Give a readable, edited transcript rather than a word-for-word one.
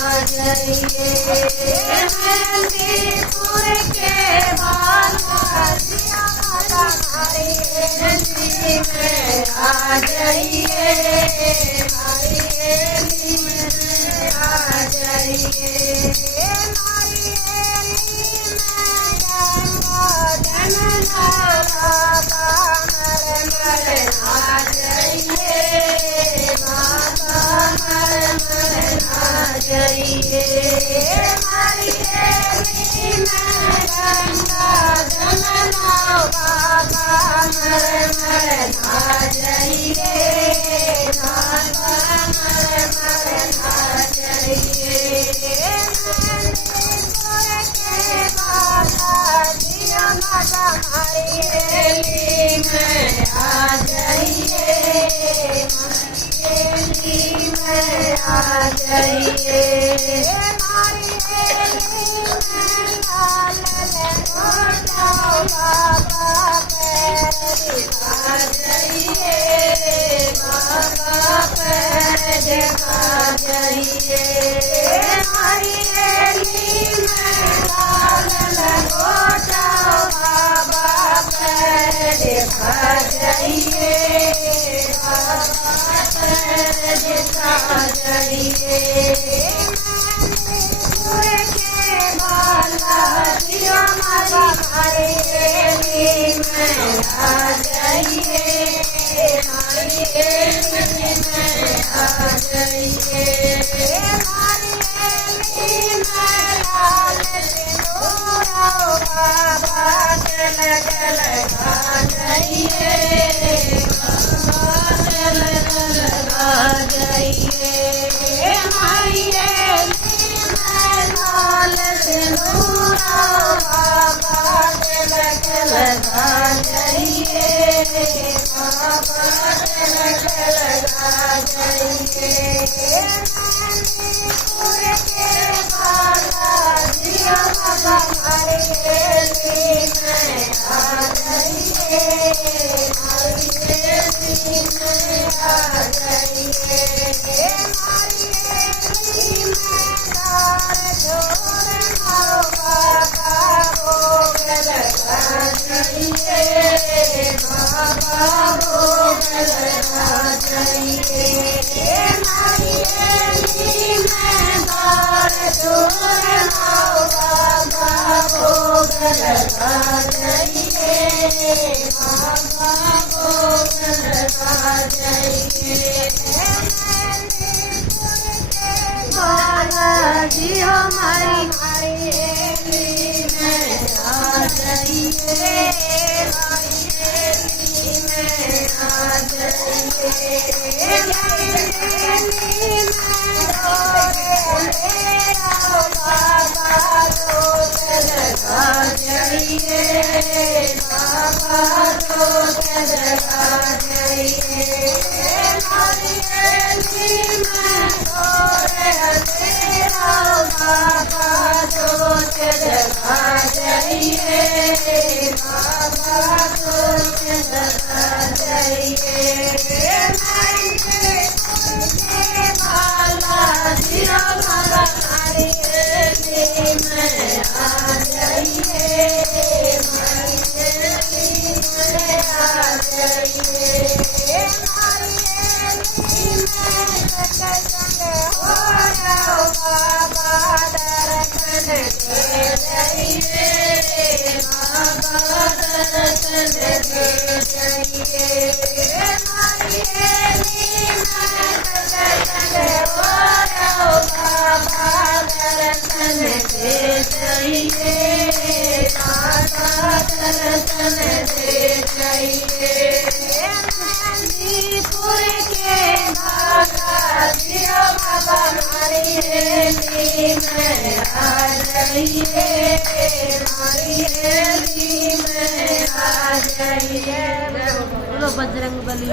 जाइए मेहंदीपुर के बाला जिया माता हमारी हेली में आ जाइए हमारी हेली में आ जाइए हमारी हेली में गंगा जमुना बाबा मर मर आ जाइए बाबा मर मर आ जाइए हमारी हेली में गंगा जमुना बाबा मर मर आ जाइए बाबा मर मर आ जाइए मेहंदीपुर के बाला जिया माता हमारी हेली में आ जाइए हमारी हेली में आ जाइए हमारी हेली में लाल लंगोटा बाबा पैर दिखा जाइए बाबा पैर दिखा जाइए हमारी हेली में लाल लंगोटा बाबा पैर दिखा जाइए बाबा पैर दिखा जाइए मेहंदीपुर के बाला जिया माता हमारी हेली में आ जाइए हमारी हेली में आ जाइए हमारी हेली में लाल सिंदूरा बाबा चल चल आ जाइए बाबा चल चल आ जाइए हमारी हेली में लाल सिंदूरा बाबा चल चल आ जाइए बाबा चल चल आ जाइए मेहंदीपुर के बाला जिया माता हमारी हेली में आ जाइए हमारी हेली में आ जाइए हमारी हेली में दार जोर माओ बाबा भोग लगा जाइए बाबा भोग लगा जाइए हमारी हेली में दार जोर माओ बाबा भोग लगा जाइए बाबा भोग लगा जाइए मेहंदीपुर के बाला जिया हमारी हेली में आ जाइए हमारी हेली में आ जाइए हमारी हेली में डोरे ले आओ बाबा रोज लगा जाइए बाबा रोज लगा जाइए हमारी हेली में डोरे ले आओ बाबा रोज लगा जाइए बाबा रोज लगा जाइए मेहंदीपुर के बाला जिया माता हमारी हेली में आ जाइए हमारी हेली में आ जाइए हमारी हेली में सत्संग हो जाओ बाबा दर्शन दे जाइए बाबा दर्शन दे जाइए हमारी हेली में सत्संग हो जाओ बाबा दर्शन दे जाइए बाबा दर्शन दे जाइए मेहंदीपुर के बाला जिया माता हमारी हेली में आ जाइए हमारी हेली में आ जाइए। बोलो बजरंग बली।